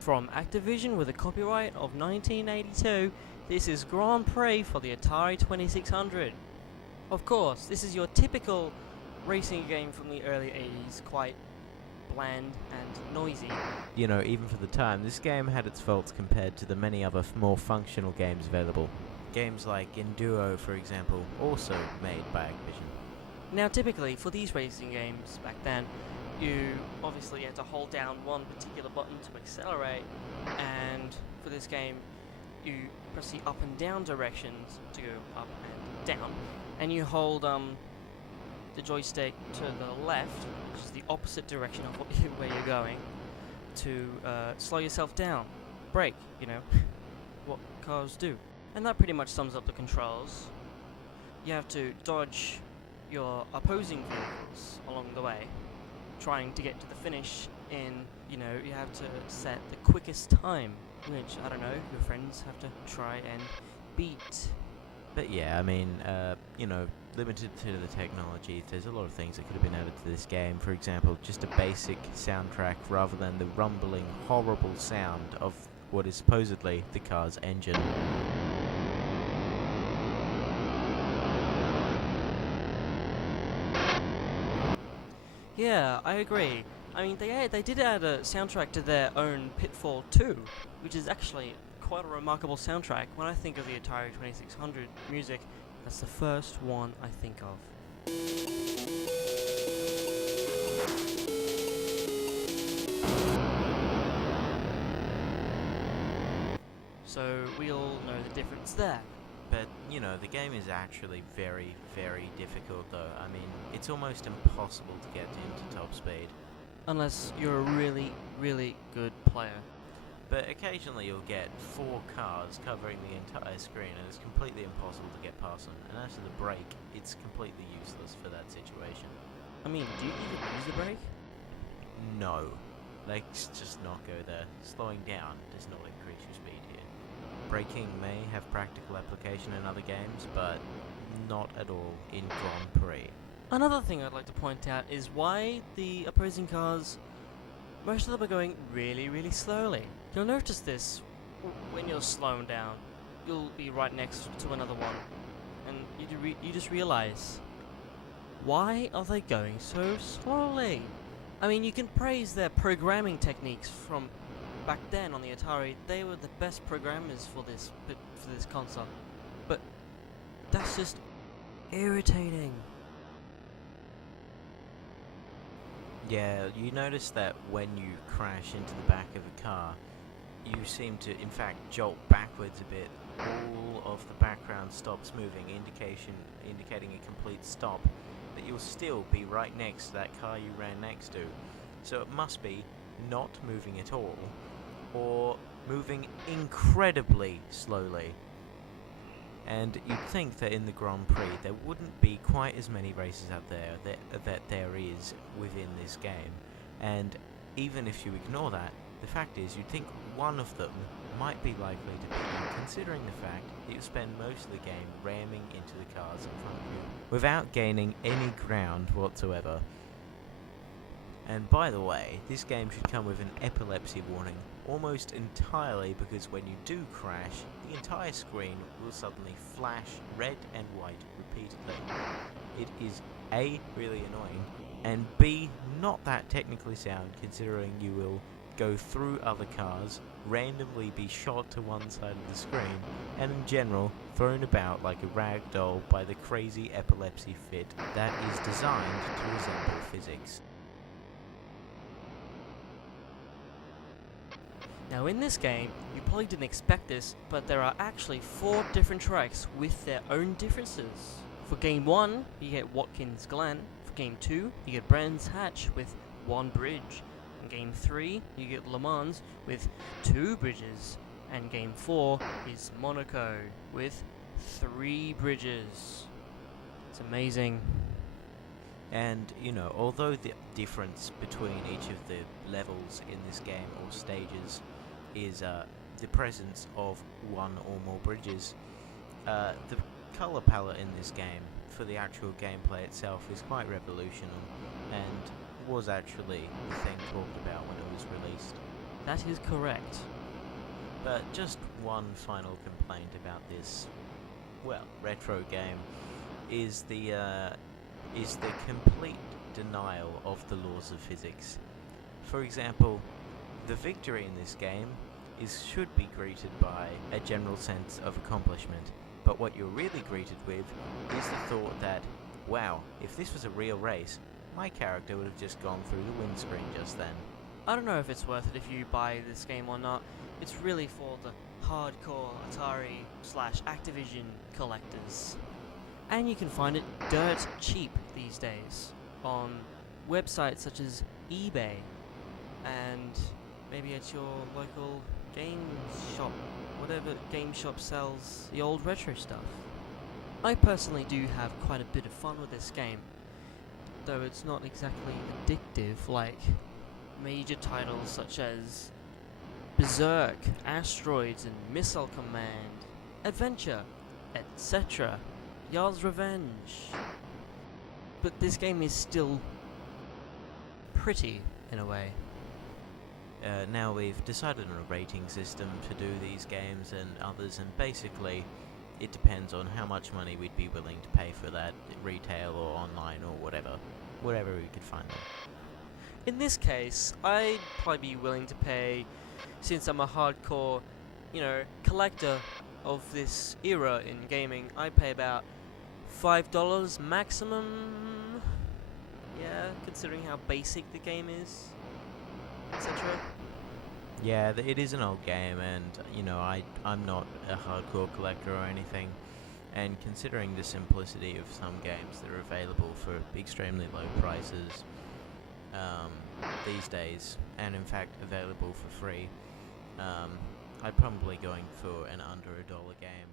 From Activision with a copyright of 1982, this is Grand Prix for the Atari 2600. Of course, this is your typical racing game from the early 80s, quite bland and noisy. You know, even for the time, this game had its faults compared to the many other more functional games available. Games like Enduro, for example, also made by Activision. Now typically, for these racing games back then, you obviously had to hold down one particular button to accelerate, and for this game, you press the up and down directions to go up and down, and you hold the joystick to the left, which is the opposite direction of where you're going, to slow yourself down, brake, you know, what cars do. And that pretty much sums up the controls. You have to dodge your opposing vehicles along the way, trying to get to the finish in, you have to set the quickest time, which, I don't know, your friends have to try and beat. But yeah, I mean, limited to the technology, there's a lot of things that could have been added to this game. For example, just a basic soundtrack rather than the rumbling, horrible sound of what is supposedly the car's engine. Yeah, I agree. I mean, they did add a soundtrack to their own Pitfall 2, which is actually quite a remarkable soundtrack. When I think of the Atari 2600 music, that's the first one I think of. So we all know the difference there. But, the game is actually very, very difficult though. I mean, it's almost impossible to get into top speed. Unless you're a really, really good player. But occasionally you'll get 4 cars covering the entire screen and it's completely impossible to get past them. And as for the brake, it's completely useless for that situation. I mean, do you even use the brake? No. Let's just not go there. Slowing down does not increase your speed here. Braking may have practical application in other games, but not at all in Grand Prix. Another thing I'd like to point out is why the opposing cars, most of them are going really, really slowly. You'll notice this when you're slowing down. You'll be right next to another one, and you just realize, why are they going so slowly? I mean, you can praise their programming techniques from back then on the Atari. They were the best programmers for this console, but that's just irritating. Yeah, you notice that when you crash into the back of a car, you seem to, in fact, jolt backwards a bit. All of the background stops moving, indicating a complete stop, but you'll still be right next to that car you ran next to. So it must be not moving at all, or moving incredibly slowly. And you'd think that in the Grand Prix there wouldn't be quite as many races out there that there is within this game. And even if you ignore that, the fact is you'd think one of them might be likely to be you, considering the fact that you spend most of the game ramming into the cars in front of you without gaining any ground whatsoever. And by the way, this game should come with an epilepsy warning almost entirely, because when you do crash, the entire screen will suddenly flash red and white repeatedly. It is A, really annoying, and B, not that technically sound, considering you will go through other cars, randomly be shot to one side of the screen, and in general thrown about like a rag doll by the crazy epilepsy fit that is designed to resemble physics. Now in this game, you probably didn't expect this, but there are actually 4 different tracks with their own differences. For Game 1, you get Watkins Glen. For Game 2, you get Brands Hatch with 1 bridge. In Game 3, you get Le Mans with 2 bridges. And Game 4 is Monaco with 3 bridges. It's amazing. And, although the difference between each of the levels in this game, or stages, is the presence of 1 or more bridges, the colour palette in this game for the actual gameplay itself is quite revolutionary, and was actually the thing talked about when it was released. That is correct. But just one final complaint about this, well, retro game, is the complete denial of the laws of physics. For example, the victory in this game should be greeted by a general sense of accomplishment, but what you're really greeted with is the thought that, wow, if this was a real race, my character would have just gone through the windscreen just then. I don't know if it's worth it if you buy this game or not. It's really for the hardcore ATARI/Activision collectors. And you can find it dirt cheap these days on websites such as eBay and maybe at your local game shop, whatever game shop sells the old retro stuff. I personally do have quite a bit of fun with this game, though it's not exactly addictive like major titles such as Berserk, Asteroids and Missile Command, Adventure, etc., Yar's Revenge. But this game is still pretty, in a way. Now we've decided on a rating system to do these games and others, and basically it depends on how much money we'd be willing to pay for that, retail or online or wherever we could find them. In this case, I'd probably be willing to pay, since I'm a hardcore, collector of this era in gaming, I'd pay about $5 maximum. Yeah, considering how basic the game is, etc. Yeah, it is an old game, and I'm not a hardcore collector or anything, and considering the simplicity of some games that are available for extremely low prices these days, and in fact available for free, I'm probably going for an under $1 game.